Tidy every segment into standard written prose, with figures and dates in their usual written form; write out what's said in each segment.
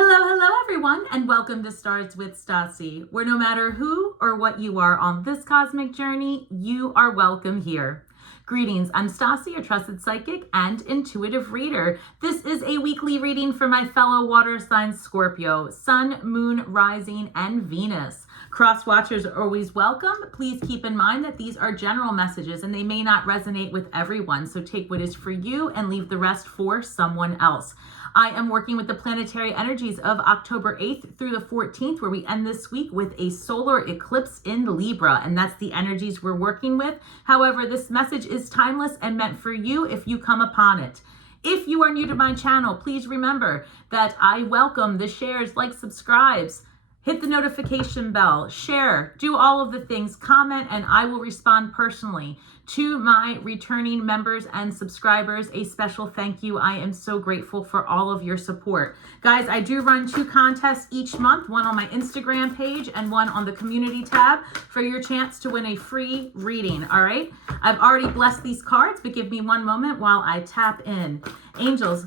Hello everyone, and welcome to Stars with Stasi, where no matter who or what you are on this cosmic journey, you are welcome here. Greetings, I'm Stasi, your trusted psychic and intuitive reader. This is a weekly reading for my fellow water signs Scorpio, Sun, Moon, Rising, and Venus. Cross watchers are always welcome. Please keep in mind that these are general messages and they may not resonate with everyone, so take what is for you and leave the rest for someone else. I am working with the planetary energies of October 8th through the 14th, where we end this week with a solar eclipse in Libra, and that's the energies we're working with. However, this message is timeless and meant for you if you come upon it. If you are new to my channel, please remember that I welcome the shares, likes, subscribes. Hit the notification bell, share, do all of the things, comment, and I will respond personally. To my returning members and subscribers, a special thank you. I am so grateful for all of your support. Guys, I do run 2 contests each month, one on my Instagram page and one on the community tab for your chance to win a free reading, all right? I've already blessed these cards, but give me one moment while I tap in. Angels,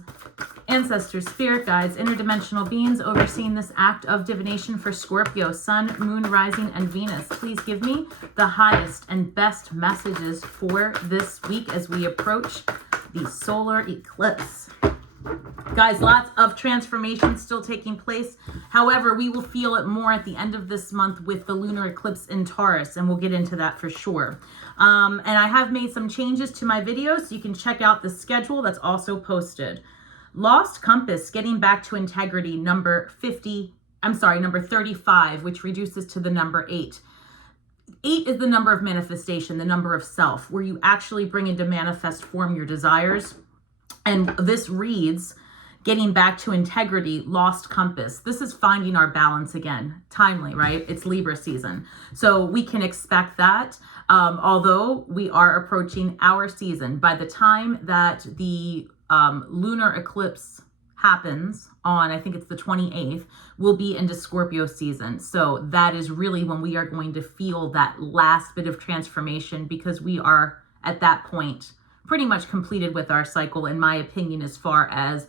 ancestors, spirit guides, interdimensional beings overseeing this act of divination for Scorpio, Sun, Moon, Rising, and Venus. Please give me the highest and best messages for this week as we approach the solar eclipse. Guys, lots of transformation still taking place. However, we will feel it more at the end of this month with the lunar eclipse in Taurus, and we'll get into that for sure. And I have made some changes to my videos, so you can check out the schedule that's also posted. Lost Compass, getting back to integrity, number 35, which reduces to the number 8. 8 is the number of manifestation, the number of self, where you actually bring into manifest form your desires. And this reads, getting back to integrity, lost compass. This is finding our balance again. Timely, right? It's Libra season. So we can expect that, although we are approaching our season. By the time that the lunar eclipse happens on, I think it's the 28th, we'll be into Scorpio season. So that is really when we are going to feel that last bit of transformation, because we are at that point pretty much completed with our cycle, in my opinion, as far as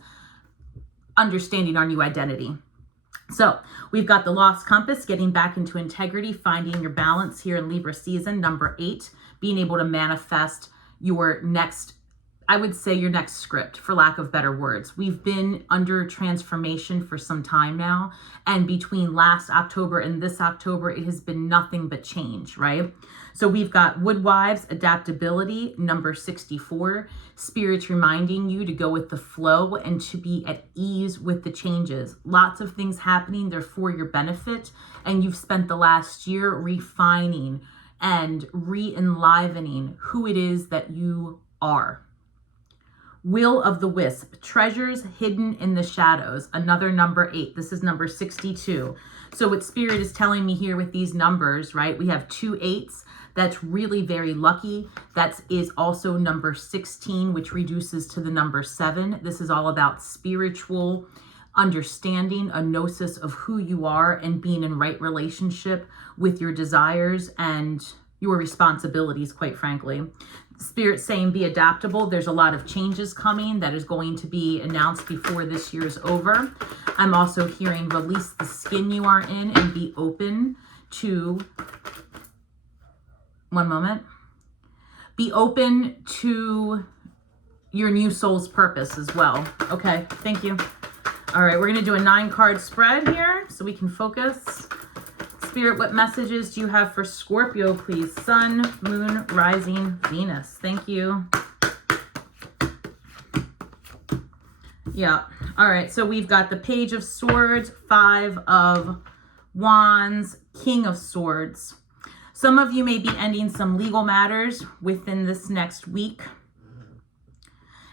understanding our new identity. So we've got the lost compass, getting back into integrity, finding your balance here in Libra season, number 8, being able to manifest your next, I would say your next script, for lack of better words. We've been under transformation for some time now, and between last October and this October, it has been nothing but change, right? So we've got Woodwives, adaptability, number 64, spirits reminding you to go with the flow and to be at ease with the changes. Lots of things happening, they're for your benefit, and you've spent the last year refining and re-enlivening who it is that you are. Will of the Wisp, treasures hidden in the shadows, another number 8. This is number 62. So what Spirit is telling me here with these numbers, right? We have 2 8s. That's really very lucky. That is also number 16, which reduces to the number 7. This is all about spiritual understanding, a gnosis of who you are, and being in right relationship with your desires and your responsibilities, quite frankly. Spirit saying be adaptable. There's a lot of changes coming that is going to be announced before this year is over. I'm also hearing release the skin you are in and be open to, one moment, be open to your new soul's purpose as well. Okay, thank you. All right, we're going to do a 9-card spread here so we can focus. Spirit, what messages do you have for Scorpio, please? Sun, Moon, Rising, Venus. Thank you. Yeah. All right. So we've got the Page of Swords, 5 of Wands, King of Swords. Some of you may be ending some legal matters within this next week.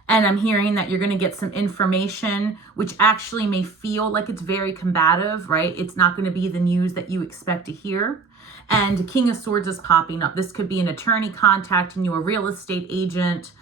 And I'm hearing that you're going to get some information which actually may feel like it's very combative, right? It's not going to be the news that you expect to hear. And King of Swords is popping up. This could be an attorney contacting you, a real estate agent,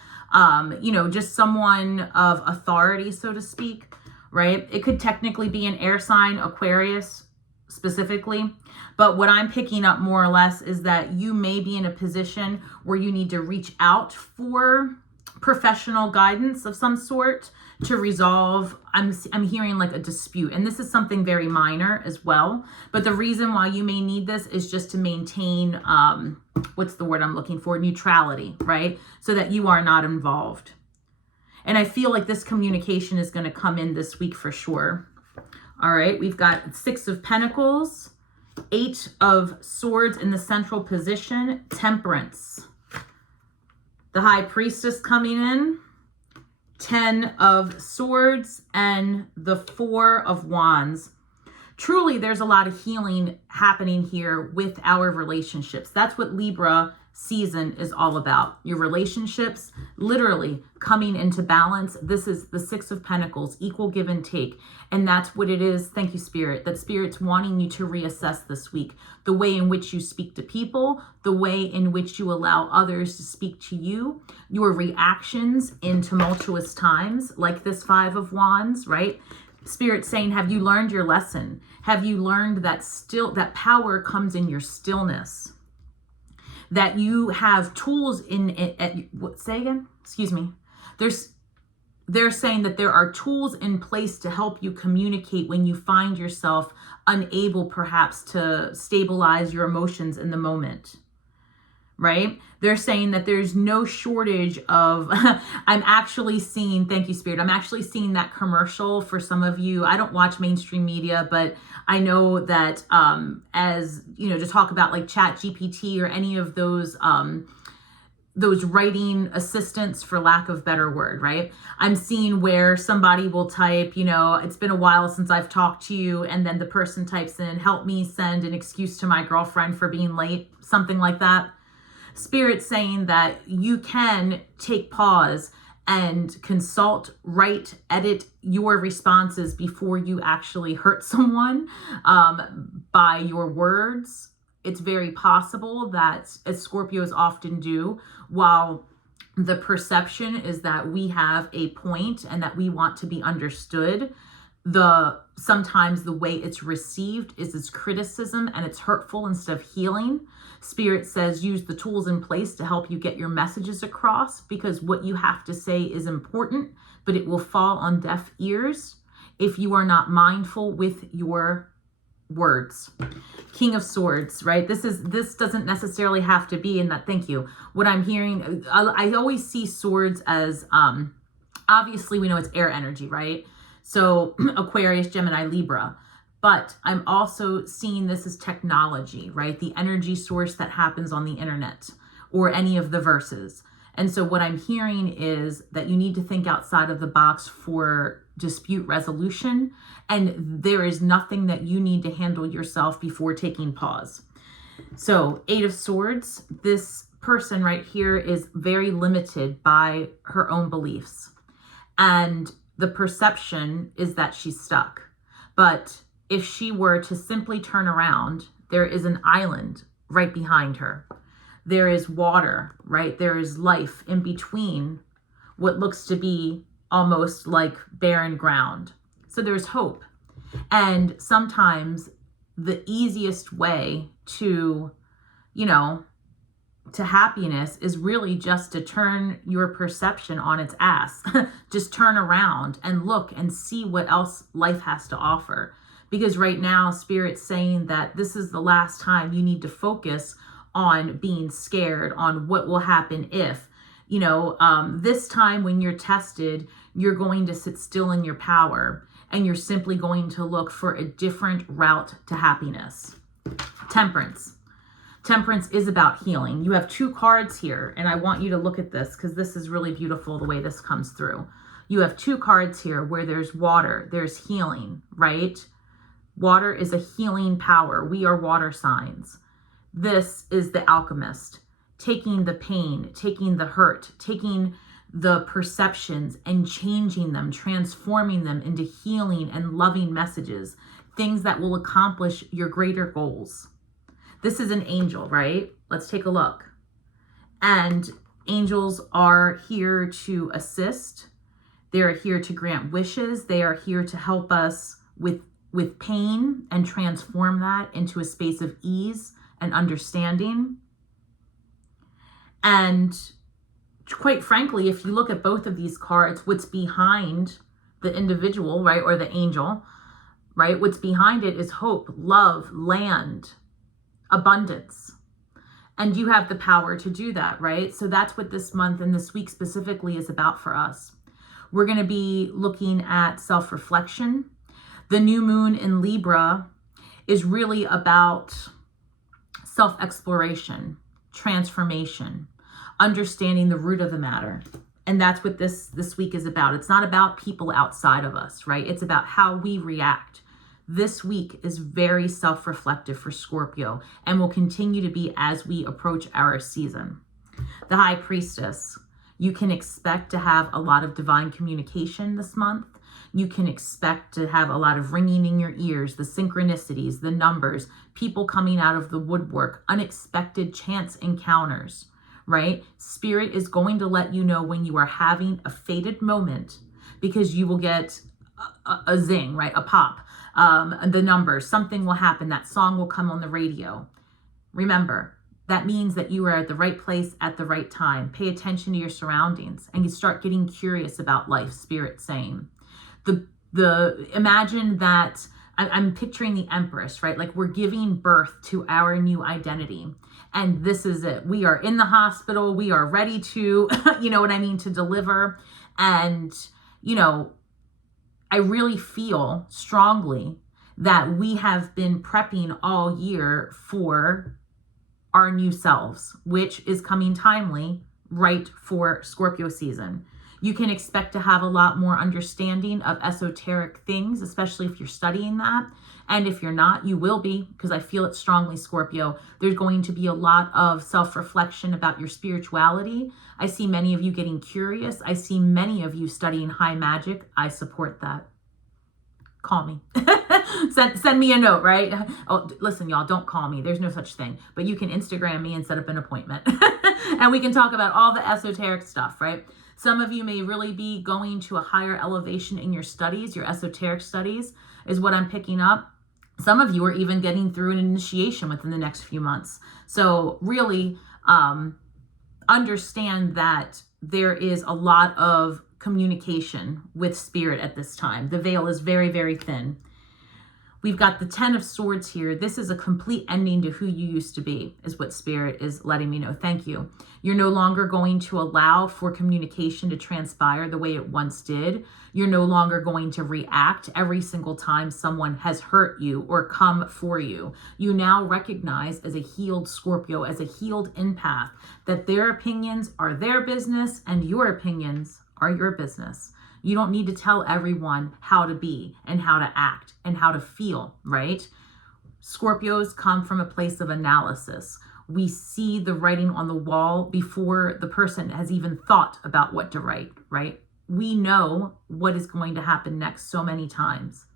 just someone of authority, so to speak, right? It could technically be an air sign, Aquarius specifically. But what I'm picking up more or less is that you may be in a position where you need to reach out for professional guidance of some sort to resolve. I'm hearing like a dispute, and this is something very minor as well, but the reason why you may need this is just to maintain what's the word I'm looking for, neutrality, right? So that you are not involved. And I feel like this communication is going to come in this week for sure. All right, we've got 6 of Pentacles, 8 of Swords in the central position, Temperance, the High Priestess coming in, 10 of Swords, and the 4 of Wands. Truly, there's a lot of healing happening here with our relationships. That's what Libra season is all about. Your relationships literally coming into balance. This is the 6 of Pentacles, equal give and take. And that's what it is. Thank you, Spirit. That Spirit's wanting you to reassess this week. The way in which you speak to people, the way in which you allow others to speak to you, your reactions in tumultuous times, like this 5 of Wands, right? Spirit saying, have you learned your lesson? Have you learned that that power comes in your stillness? That you have tools what, say again? Excuse me. They're saying that there are tools in place to help you communicate when you find yourself unable perhaps to stabilize your emotions in the moment, right? They're saying that there's no shortage of, I'm actually seeing, thank you, Spirit, I'm actually seeing that commercial for some of you. I don't watch mainstream media, but I know that as, you know, to talk about like ChatGPT or any of those writing assistants, for lack of better word, right? I'm seeing where somebody will type, you know, it's been a while since I've talked to you. And then the person types in, help me send an excuse to my girlfriend for being late, something like that. Spirit saying that you can take pause and consult, write, edit your responses before you actually hurt someone by your words. It's very possible that, as Scorpios often do, while the perception is that we have a point and that we want to be understood, sometimes the way it's received is as criticism and it's hurtful instead of healing. Spirit says use the tools in place to help you get your messages across, because what you have to say is important, but it will fall on deaf ears if you are not mindful with your words. King of Swords, right? This doesn't necessarily have to be in that. Thank you. What I'm hearing, I always see swords as, obviously we know it's air energy, right? So Aquarius, Gemini, Libra. But I'm also seeing this as technology, right? The energy source that happens on the internet or any of the verses. And so what I'm hearing is that you need to think outside of the box for dispute resolution. And there is nothing that you need to handle yourself before taking pause. So 8 of Swords, this person right here is very limited by her own beliefs. And the perception is that she's stuck. But if she were to simply turn around, there is an island right behind her. There is water, right? There is life in between what looks to be almost like barren ground. So there's hope. And sometimes the easiest way to, to happiness is really just to turn your perception on its ass. Just turn around and look and see what else life has to offer. Because right now, Spirit's saying that this is the last time you need to focus on being scared, on what will happen if, this time when you're tested, you're going to sit still in your power and you're simply going to look for a different route to happiness. Temperance. Temperance is about healing. You have 2 cards here, and I want you to look at this because this is really beautiful the way this comes through. You have 2 cards here where there's water, there's healing, right? Water is a healing power. We are water signs. This is the alchemist, taking the pain, taking the hurt, taking the perceptions and changing them, transforming them into healing and loving messages, things that will accomplish your greater goals. This is an angel, right? Let's take a look. And angels are here to assist. They're here to grant wishes. They are here to help us with pain and transform that into a space of ease and understanding. And quite frankly, if you look at both of these cards, what's behind the individual, right, or the angel, right, what's behind it is hope, love, land, abundance. And you have the power to do that, right? So that's what this month and this week specifically is about for us. We're going to be looking at self-reflection. The new moon in Libra is really about self-exploration, transformation, understanding the root of the matter. And that's what this week is about. It's not about people outside of us, right? It's about how we react. This week is very self-reflective for Scorpio and will continue to be as we approach our season. The High Priestess. You can expect to have a lot of divine communication this month. You can expect to have a lot of ringing in your ears, the synchronicities, the numbers, people coming out of the woodwork, unexpected chance encounters, right? Spirit is going to let you know when you are having a fated moment, because you will get a zing, right? A pop, the numbers, something will happen. That song will come on the radio. Remember, that means that you are at the right place at the right time. Pay attention to your surroundings and you start getting curious about life, Spirit saying. Imagine that, I'm picturing the Empress, right? Like we're giving birth to our new identity. And this is it. We are in the hospital. We are ready to, you know what I mean, to deliver. And, you know, I really feel strongly that we have been prepping all year for our new selves, which is coming timely right for Scorpio season. You can expect to have a lot more understanding of esoteric things, especially if you're studying that. And if you're not, you will be, because I feel it strongly, Scorpio. There's going to be a lot of self-reflection about your spirituality. I see many of you getting curious. I see many of you studying high magic. I support that. Call me. Send me a note, right? Oh, listen, y'all, don't call me. There's no such thing. But you can Instagram me and set up an appointment. And we can talk about all the esoteric stuff, right? Some of you may really be going to a higher elevation in your studies. Your esoteric studies is what I'm picking up. Some of you are even getting through an initiation within the next few months. So really understand that there is a lot of communication with Spirit at this time. The veil is very, very thin. We've got the 10 of Swords here. This is a complete ending to who you used to be, is what Spirit is letting me know. Thank you. You're no longer going to allow for communication to transpire the way it once did. You're no longer going to react every single time someone has hurt you or come for you. You now recognize as a healed Scorpio, as a healed empath, that their opinions are their business and your opinions are your business. You don't need to tell everyone how to be and how to act and how to feel, right? Scorpios come from a place of analysis. We see the writing on the wall before the person has even thought about what to write, right? We know what is going to happen next so many times.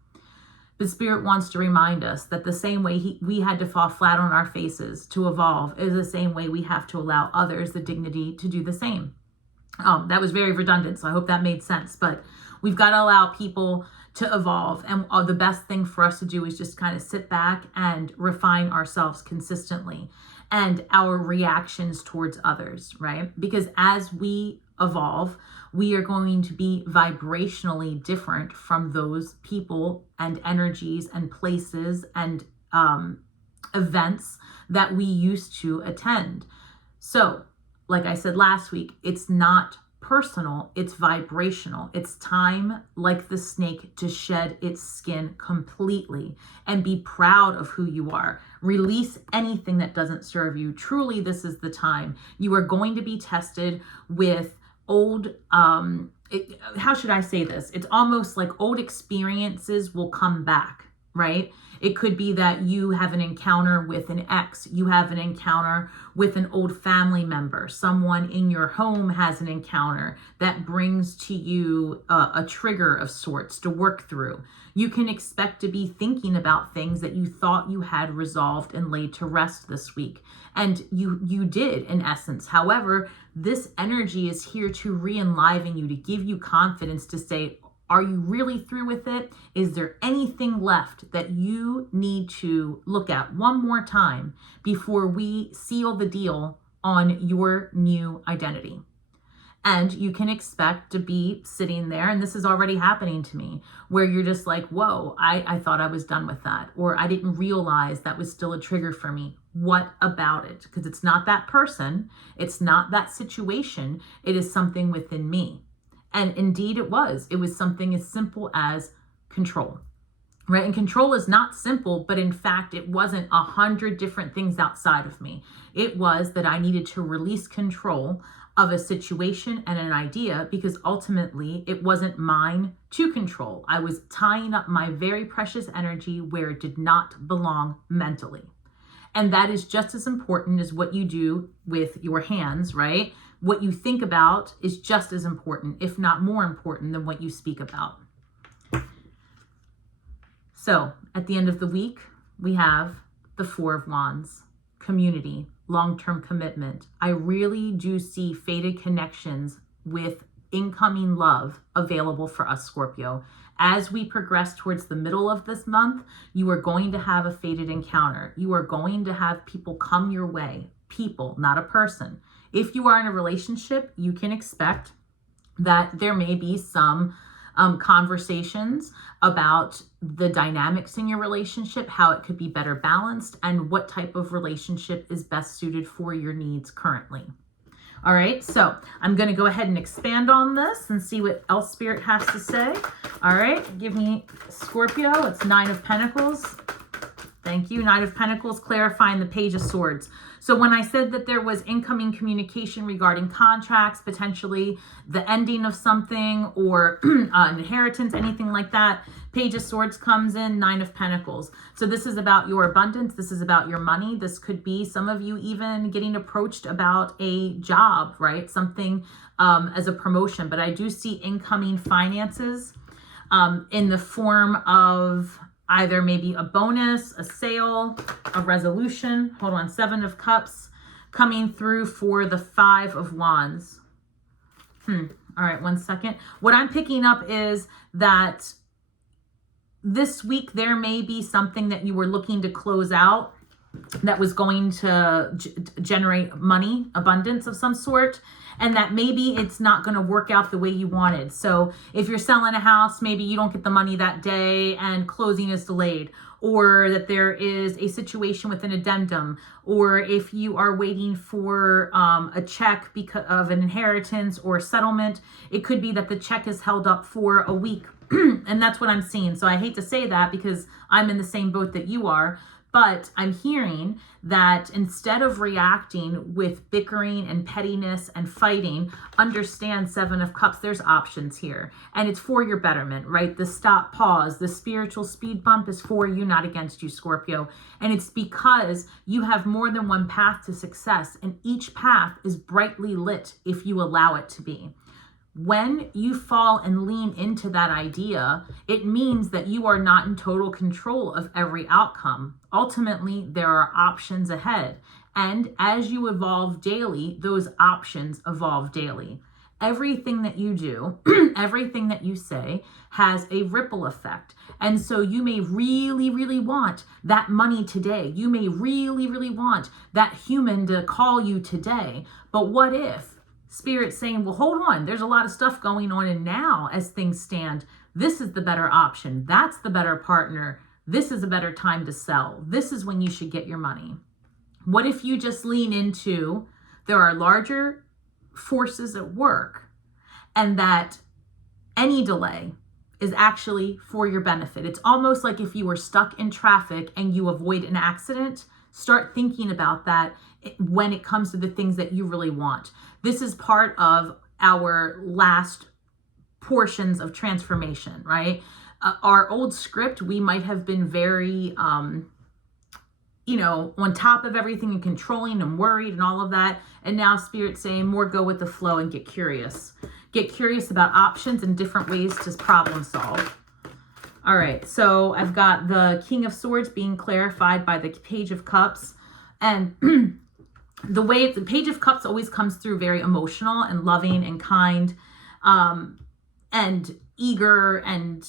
But Spirit wants to remind us that the same way we had to fall flat on our faces to evolve is the same way we have to allow others the dignity to do the same. That was very redundant, so I hope that made sense. But we've got to allow people to evolve. And the best thing for us to do is just kind of sit back and refine ourselves consistently and our reactions towards others, right? Because as we evolve, we are going to be vibrationally different from those people and energies and places and events that we used to attend. So, like I said last week, it's not personal, it's vibrational. It's time, like the snake, to shed its skin completely and be proud of who you are. Release anything that doesn't serve you. Truly, this is the time. You are going to be tested with old, how should I say this? It's almost like old experiences will come back, right? It could be that you have an encounter with an ex, you have an encounter with an old family member, someone in your home has an encounter that brings to you a trigger of sorts to work through. You can expect to be thinking about things that you thought you had resolved and laid to rest this week. And you did, in essence. However, this energy is here to re-enliven you, to give you confidence to say, are you really through with it? Is there anything left that you need to look at one more time before we seal the deal on your new identity? And you can expect to be sitting there, and this is already happening to me, where you're just like, whoa, I thought I was done with that, or I didn't realize that was still a trigger for me. What about it? Because it's not that person, it's not that situation, it is something within me. And indeed it was something as simple as control, right? And control is not simple, but in fact, it wasn't 100 different things outside of me. It was that I needed to release control of a situation and an idea, because ultimately it wasn't mine to control. I was tying up my very precious energy where it did not belong mentally. And that is just as important as what you do with your hands, right? What you think about is just as important, if not more important, than what you speak about. So at the end of the week, we have the Four of Wands, community, long-term commitment. I really do see fated connections with incoming love available for us, Scorpio. As we progress towards the middle of this month, you are going to have a fated encounter. You are going to have people come your way. People, not a person. If you are in a relationship, you can expect that there may be some conversations about the dynamics in your relationship, how it could be better balanced, and what type of relationship is best suited for your needs currently. All right, so I'm going to go ahead and expand on this and see what else Spirit has to say. All right, give me Scorpio. It's Nine of Pentacles. Thank you. Knight of Pentacles, clarifying the Page of Swords. So when I said that there was incoming communication regarding contracts, potentially the ending of something, or an inheritance, anything like that, Page of Swords comes in, Nine of Pentacles. So this is about your abundance. This is about your money. This could be some of you even getting approached about a job, right? Something as a promotion. But I do see incoming finances in the form of either maybe a bonus, a sale, a resolution. Hold on, Seven of Cups coming through for the Five of Wands. All right, one second. What I'm picking up is that this week there may be something that you were looking to close out that was going to generate money, abundance of some sort, and that maybe it's not going to work out the way you wanted. So if you're selling a house, maybe you don't get the money that day and closing is delayed, or that there is a situation with an addendum, or if you are waiting for a check because of an inheritance or settlement, it could be that the check is held up for a week. And that's what I'm seeing. So I hate to say that because I'm in the same boat that you are, but I'm hearing that instead of reacting with bickering and pettiness and fighting, understand Seven of Cups, there's options here. And it's for your betterment, right? The stop, pause, the spiritual speed bump is for you, not against you, Scorpio. And it's because you have more than one path to success, and each path is brightly lit if you allow it to be. When you fall and lean into that idea, it means that you are not in total control of every outcome. Ultimately, there are options ahead. And as you evolve daily, those options evolve daily. Everything that you do, everything that you say has a ripple effect. And so you may really, really want that money today. You may really, really want that human to call you today. But what if Spirit saying, well, hold on, there's a lot of stuff going on, and now as things stand, this is the better option. That's the better partner. This is a better time to sell. This is when you should get your money. What if you just lean into, there are larger forces at work, and that any delay is actually for your benefit? It's almost like if you were stuck in traffic and you avoid an accident. Start thinking about that when it comes to the things that you really want. This is part of our last portions of transformation, right? Our old script, we might have been very, on top of everything and controlling and worried and all of that. And now Spirit's saying more go with the flow and get curious. Get curious about options and different ways to problem solve. All right, so I've got the King of Swords being clarified by the Page of Cups. And the way the Page of Cups always comes through very emotional and loving and kind and eager. And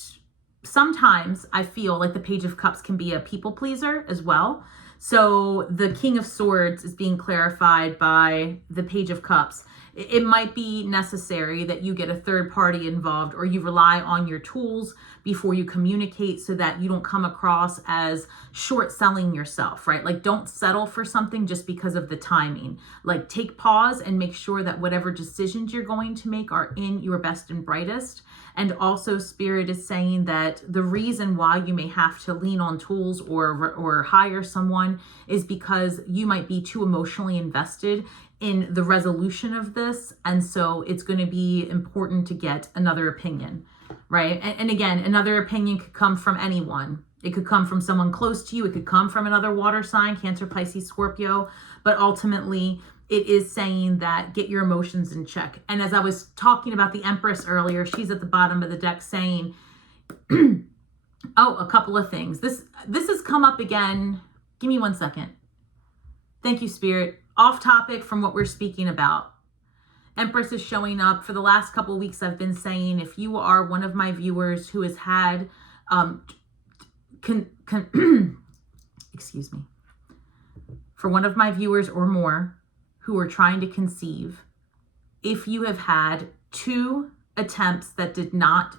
sometimes I feel like the Page of Cups can be a people pleaser as well. So the King of Swords is being clarified by the Page of Cups. It might be necessary that you get a third party involved, or you rely on your tools before you communicate, so that you don't come across as short selling yourself, right? Like, don't settle for something just because of the timing. Like, take pause and make sure that whatever decisions you're going to make are in your best and brightest. And also, Spirit is saying that the reason why you may have to lean on tools or hire someone is because you might be too emotionally invested in the resolution of this. And so it's going to be important to get another opinion, right? And again, another opinion could come from anyone. It could come from someone close to you. It could come from another water sign, Cancer, Pisces, Scorpio. But ultimately, it is saying that get your emotions in check. And as I was talking about the Empress earlier, she's at the bottom of the deck saying, oh, a couple of things. This has come up again. Give me 1 second. Thank you, Spirit. Off topic from what we're speaking about. Empress is showing up. For the last couple of weeks, I've been saying, if you are one of my viewers who has had, excuse me, for one of my viewers or more who are trying to conceive, if you have had 2 attempts that did not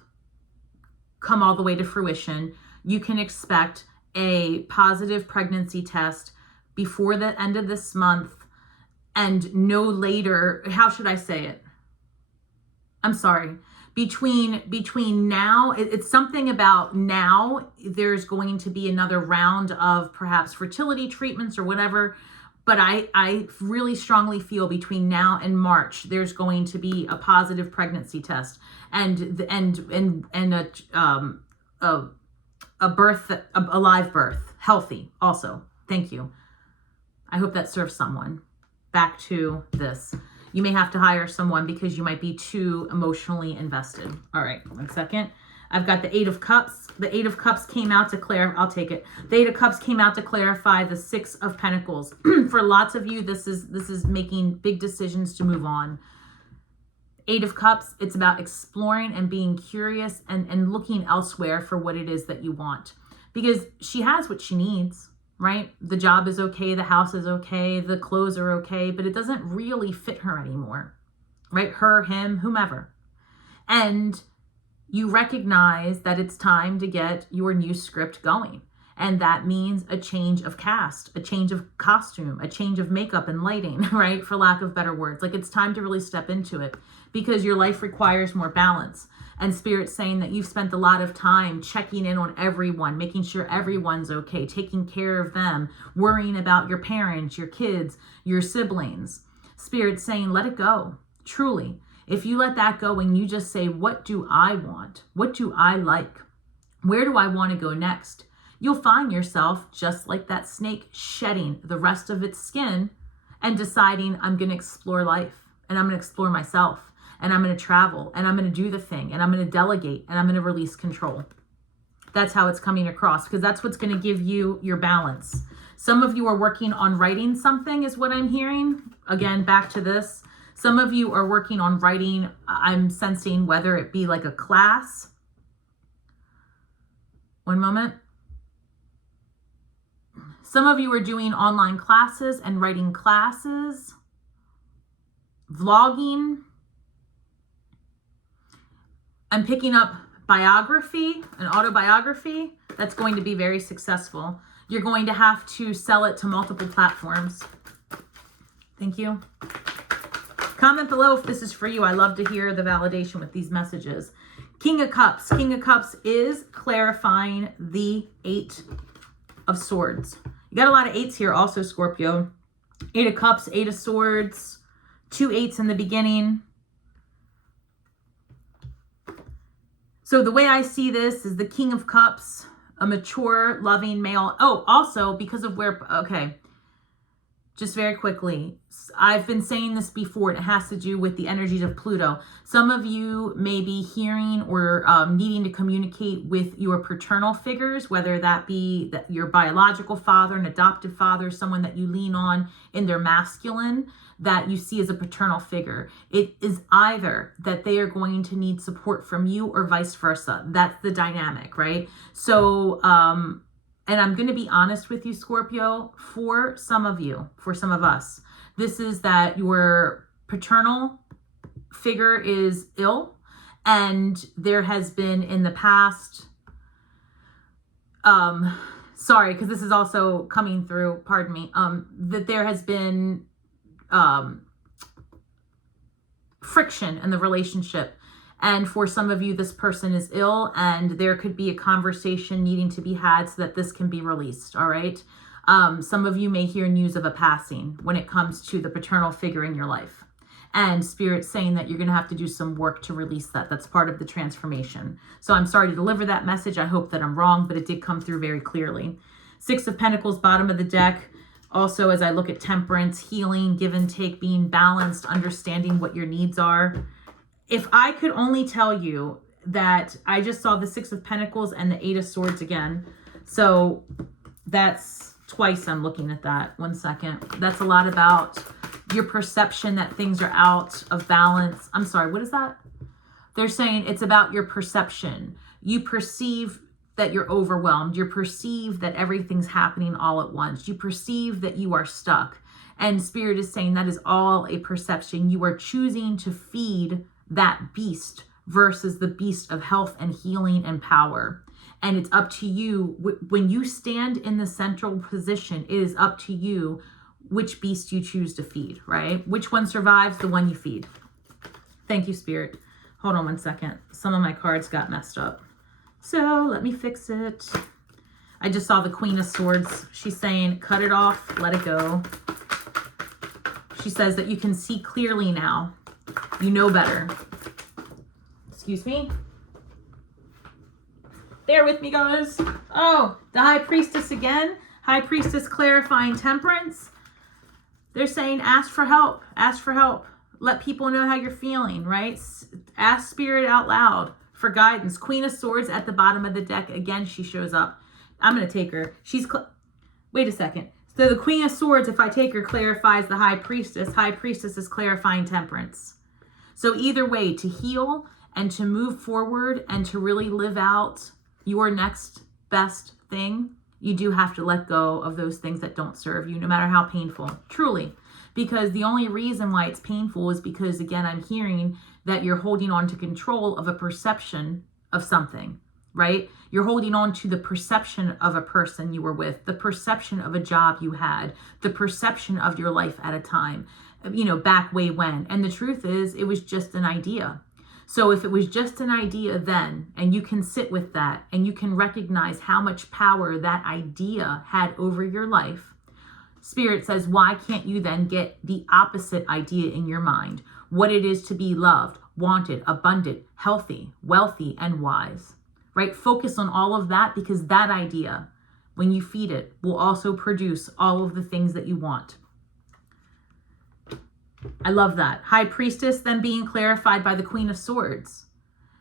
come all the way to fruition, you can expect a positive pregnancy test before the end of this month, and no later. How should I say it? I'm sorry. Between now, it's something about now, there's going to be another round of perhaps fertility treatments or whatever. But I really strongly feel between now and March, there's going to be a positive pregnancy test and a live birth, healthy also. Thank you. I hope that serves someone. Back to this. You may have to hire someone because you might be too emotionally invested. All right, 1 second. I've got the 8 of Cups. The 8 of Cups came out to clarify. I'll take it. The 8 of Cups came out to clarify the 6 of Pentacles. For lots of you, this is making big decisions to move on. 8 of Cups, it's about exploring and being curious and looking elsewhere for what it is that you want. Because she has what she needs, right? The job is okay, the house is okay, the clothes are okay, but it doesn't really fit her anymore, right? Her, him, whomever. And you recognize that it's time to get your new script going. And that means a change of cast, a change of costume, a change of makeup and lighting, right? For lack of better words. Like, it's time to really step into it because your life requires more balance. And Spirit's saying that you've spent a lot of time checking in on everyone, making sure everyone's okay, taking care of them, worrying about your parents, your kids, your siblings. Spirit's saying, let it go, truly. If you let that go and you just say, what do I want? What do I like? Where do I want to go next? You'll find yourself just like that snake, shedding the rest of its skin and deciding, I'm going to explore life, and I'm going to explore myself, and I'm going to travel, and I'm going to do the thing, and I'm going to delegate, and I'm going to release control. That's how it's coming across, because that's what's going to give you your balance. Some of you are working on writing something, is what I'm hearing. Again, back to this. Some of you are working on writing, I'm sensing, whether it be like a class. One moment. Some of you are doing online classes and writing classes, vlogging. I'm picking up biography, an autobiography that's going to be very successful. You're going to have to sell it to multiple platforms. Thank you. Comment below if this is for you. I love to hear the validation with these messages. King of Cups. King of Cups is clarifying the 8 of Swords. You got a lot of 8s here also, Scorpio. 8 of Cups, 8 of Swords, 2 8s in the beginning. So the way I see this is the King of Cups, a mature, loving male. Oh, also because of where, okay, just very quickly, I've been saying this before, and it has to do with the energies of Pluto. Some of you may be hearing or needing to communicate with your paternal figures, whether that be your biological father, an adoptive father, someone that you lean on in their masculine, that you see as a paternal figure. It is either that they are going to need support from you or vice versa. That's the dynamic, right? So, and I'm going to be honest with you, Scorpio, for some of you, for some of us, this is that your paternal figure is ill, and there has been in the past, sorry, because this is also coming through, pardon me, that there has been friction in the relationship. And for some of you, this person is ill, and there could be a conversation needing to be had so that this can be released, all right? Some of you may hear news of a passing when it comes to the paternal figure in your life. And Spirit's saying that you're going to have to do some work to release that. That's part of the transformation. So I'm sorry to deliver that message. I hope that I'm wrong, but it did come through very clearly. Six of Pentacles, bottom of the deck. Also, as I look at temperance, healing, give and take, being balanced, understanding what your needs are. If I could only tell you that I just saw the Six of Pentacles and the Eight of Swords again. So that's twice I'm looking at that. 1 second. That's a lot about your perception that things are out of balance. I'm sorry, what is that? They're saying it's about your perception. You perceive that you're overwhelmed. You perceive that everything's happening all at once. You perceive that you are stuck. And Spirit is saying that is all a perception. You are choosing to feed that beast versus the beast of health and healing and power. And it's up to you. When you stand in the central position, it is up to you which beast you choose to feed, right? Which one survives, the one you feed. Thank you, Spirit. Hold on 1 second. Some of my cards got messed up. So let me fix it. I just saw the Queen of Swords. She's saying, cut it off, let it go. She says that you can see clearly now. You know better. Excuse me. Bear with me, guys. Oh, the High Priestess again. High Priestess clarifying temperance. They're saying, ask for help. Ask for help. Let people know how you're feeling, right? Ask Spirit out loud for guidance. Queen of Swords at the bottom of the deck. Again, she shows up. I'm going to take her. Wait a second. So the Queen of Swords, if I take her, clarifies the High Priestess. High Priestess is clarifying temperance. So either way, to heal and to move forward and to really live out your next best thing, you do have to let go of those things that don't serve you, no matter how painful, truly. Because the only reason why it's painful is because, again, I'm hearing that you're holding on to control of a perception of something, right? You're holding on to the perception of a person you were with, the perception of a job you had, the perception of your life at a time, back way when. And the truth is, it was just an idea. So if it was just an idea then, and you can sit with that, and you can recognize how much power that idea had over your life, Spirit says, why can't you then get the opposite idea in your mind? What it is to be loved, wanted, abundant, healthy, wealthy, and wise, right? Focus on all of that, because that idea, when you feed it, will also produce all of the things that you want. I love that. High Priestess then being clarified by the Queen of Swords.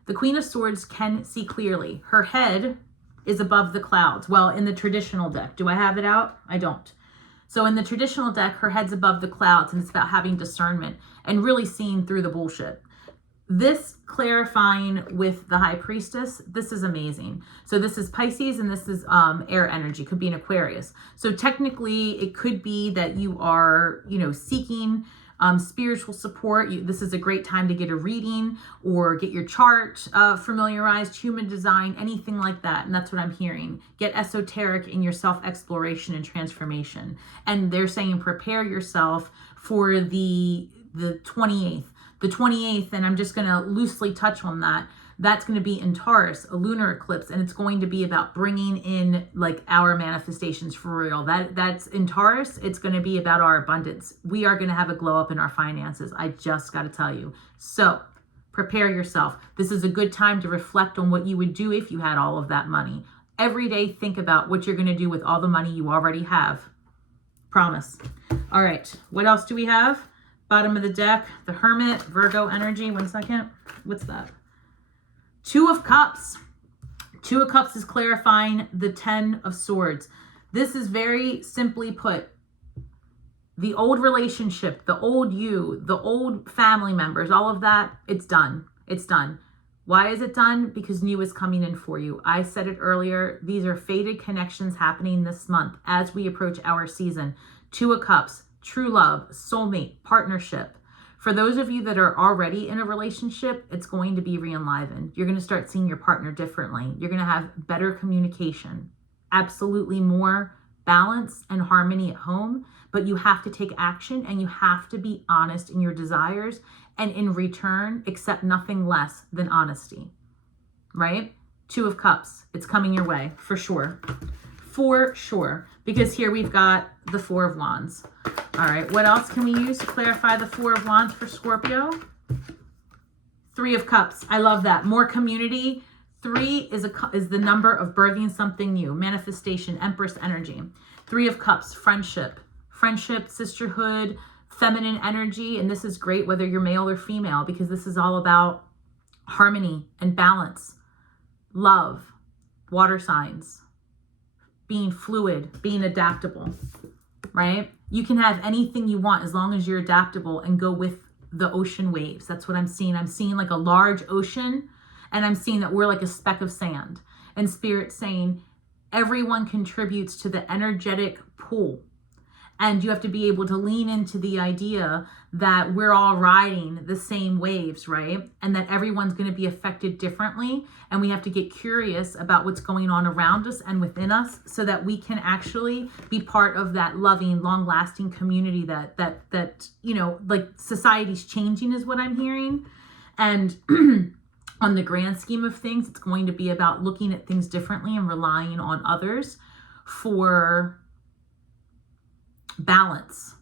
The Queen of Swords can see clearly. Her head is above the clouds. Well, in the traditional deck. Do I have it out? I don't. So in the traditional deck, her head's above the clouds, and it's about having discernment and really seeing through the bullshit. This clarifying with the High Priestess, this is amazing. So this is Pisces, and this is air energy, could be an Aquarius. So technically it could be that you are, seeking spiritual support. This is a great time to get a reading or get your chart familiarized, human design, anything like that. And that's what I'm hearing. Get esoteric in your self-exploration and transformation. And they're saying prepare yourself for the 28th. The 28th, and I'm just going to loosely touch on that. That's going to be in Taurus, a lunar eclipse, and it's going to be about bringing in like our manifestations for real. That's in Taurus. It's going to be about our abundance. We are going to have a glow up in our finances. I just got to tell you. So prepare yourself. This is a good time to reflect on what you would do if you had all of that money. Every day, think about what you're going to do with all the money you already have. Promise. All right. What else do we have? Bottom of the deck, the Hermit, Virgo energy. 1 second. What's that? Two of Cups. Two of Cups is clarifying the 10 of Swords. This is very simply put. The old relationship, the old you, the old family members, all of that, it's done. It's done. Why is it done? Because new is coming in for you. I said it earlier. These are fated connections happening this month as we approach our season. Two of Cups, true love, soulmate, partnership. For those of you that are already in a relationship, it's going to be re-enlivened. You're going to start seeing your partner differently. You're going to have better communication, absolutely more balance and harmony at home, but you have to take action and you have to be honest in your desires, and in return, accept nothing less than honesty, right? 2 of Cups, it's coming your way for sure. For sure, because here we've got the 4 of Wands. All right, what else can we use to clarify the 4 of Wands for Scorpio? 3 of Cups, I love that. More community. 3 is the number of birthing something new, manifestation, Empress energy. 3 of Cups, friendship, sisterhood, feminine energy. And this is great whether you're male or female, because this is all about harmony and balance, love, water signs, being fluid, being adaptable, right? You can have anything you want as long as you're adaptable and go with the ocean waves. That's what I'm seeing. I'm seeing like a large ocean, and I'm seeing that we're like a speck of sand. And Spirit's saying everyone contributes to the energetic pool. And you have to be able to lean into the idea that we're all riding the same waves, right? And that everyone's going to be affected differently. And we have to get curious about what's going on around us and within us so that we can actually be part of that loving, long-lasting community that you know, like society's changing is what I'm hearing. And on the grand scheme of things, it's going to be about looking at things differently and relying on others for balance,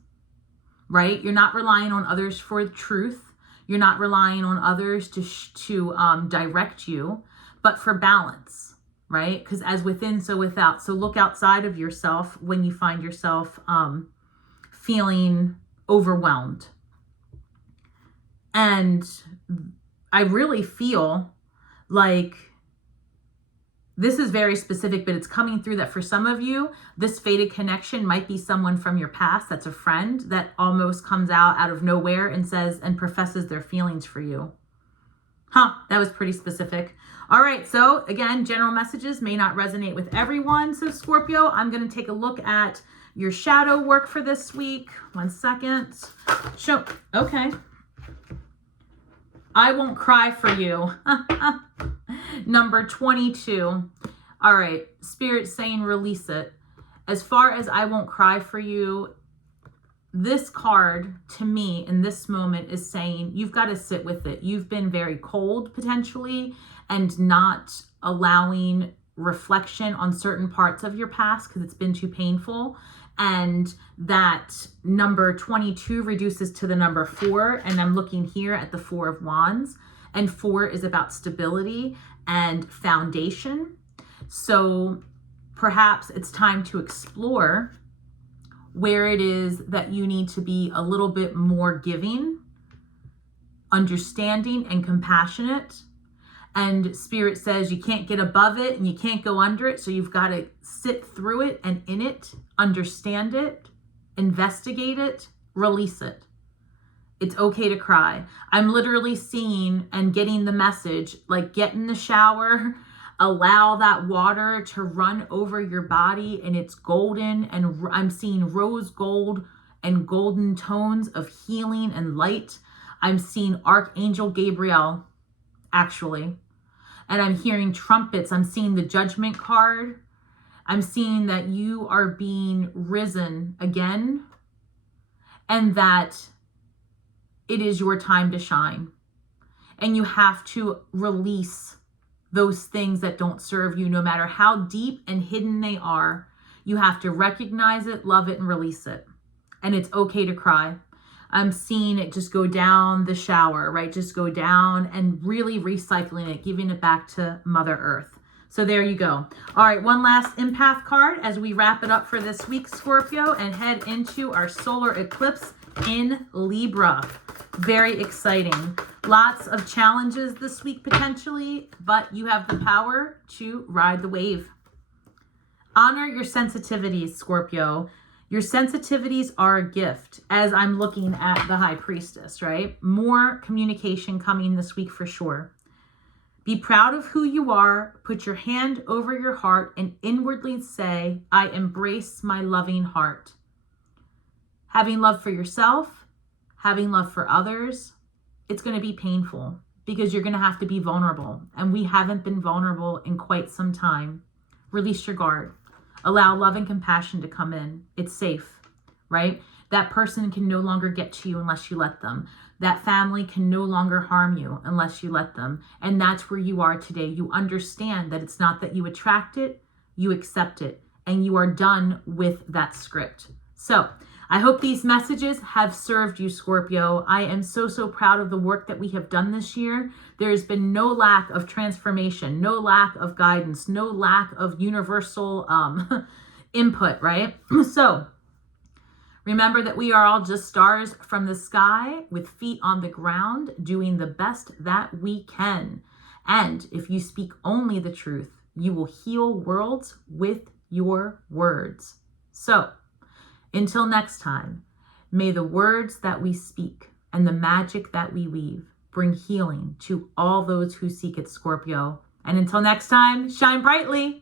right? You're not relying on others for truth. You're not relying on others to direct you, but for balance, right? Because as within, so without. So look outside of yourself when you find yourself feeling overwhelmed. And I really feel like this is very specific, but it's coming through that for some of you, this fated connection might be someone from your past that's a friend that almost comes out of nowhere and says and professes their feelings for you. That was pretty specific. All right, so again, general messages may not resonate with everyone. So Scorpio, I'm going to take a look at your shadow work for this week. 1 second. Okay. I won't cry for you. Number 22. All right. Spirit saying release it. As far as I won't cry for you, this card to me in this moment is saying you've got to sit with it. You've been very cold potentially and not allowing reflection on certain parts of your past because it's been too painful. And that number 22 reduces to the number 4. And I'm looking here at the 4 of Wands. And 4 is about stability and foundation. So perhaps it's time to explore where it is that you need to be a little bit more giving, understanding, and compassionate. And Spirit says you can't get above it and you can't go under it. So you've got to sit through it and in it, understand it, investigate it, release it. It's okay to cry. I'm literally seeing and getting the message, like get in the shower, allow that water to run over your body and it's golden. And I'm seeing rose gold and golden tones of healing and light. I'm seeing Archangel Gabriel, actually. And I'm hearing trumpets. I'm seeing the Judgment card. I'm seeing that you are being risen again and that it is your time to shine. And you have to release those things that don't serve you, no matter how deep and hidden they are. You have to recognize it, love it, and release it. And it's okay to cry. I'm seeing it just go down the shower, right? Just go down and really recycling it, giving it back to Mother Earth. So there you go. All right, one last empath card as we wrap it up for this week, Scorpio, and head into our solar eclipse in Libra. Very exciting. Lots of challenges this week potentially, but you have the power to ride the wave. Honor your sensitivities, Scorpio. Your sensitivities are a gift, as I'm looking at the High Priestess, right? More communication coming this week for sure. Be proud of who you are. Put your hand over your heart and inwardly say, I embrace my loving heart. Having love for yourself, having love for others, it's going to be painful because you're going to have to be vulnerable. And we haven't been vulnerable in quite some time. Release your guard. Allow love and compassion to come in. It's safe, right? That person can no longer get to you unless you let them. That family can no longer harm you unless you let them. And that's where you are today. You understand that it's not that you attract it, you accept it, and you are done with that script. So I hope these messages have served you, Scorpio. I am so, so proud of the work that we have done this year. There has been no lack of transformation, no lack of guidance, no lack of universal input, right? So remember that we are all just stars from the sky with feet on the ground, doing the best that we can. And if you speak only the truth, you will heal worlds with your words. So until next time, may the words that we speak and the magic that we weave bring healing to all those who seek it, Scorpio. And until next time, shine brightly.